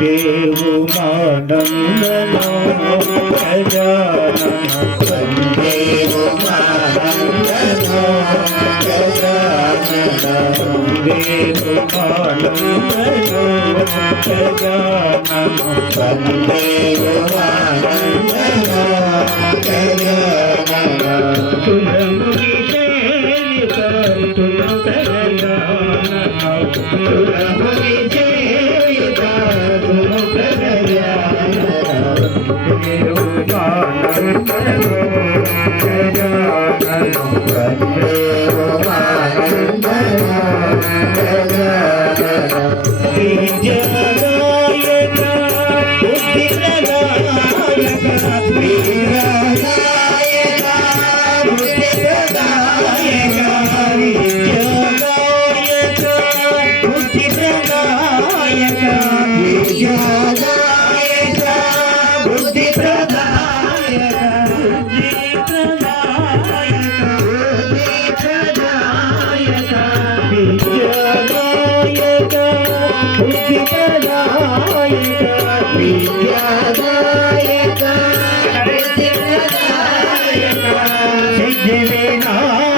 देवु मानंदनो गजानन देवु मानंदनो गजानन देवु मानंदनो गजानन देवु मानंदनो गजानन तुलमुनि सेवित तुम गजानन तुलमुनि सेवित तुम गजानन देवु मानंदनो गजानन देवु मानंदनो गजानन विजयदायक बुद्धिप्रदायक विजयदायक बुद्धिप्रदायक विजयदायक बुद्धिप्रदायक विजयदायक बुद्धिप्रदायक विजयदायक बुद्धिप्रदायक विजयदायक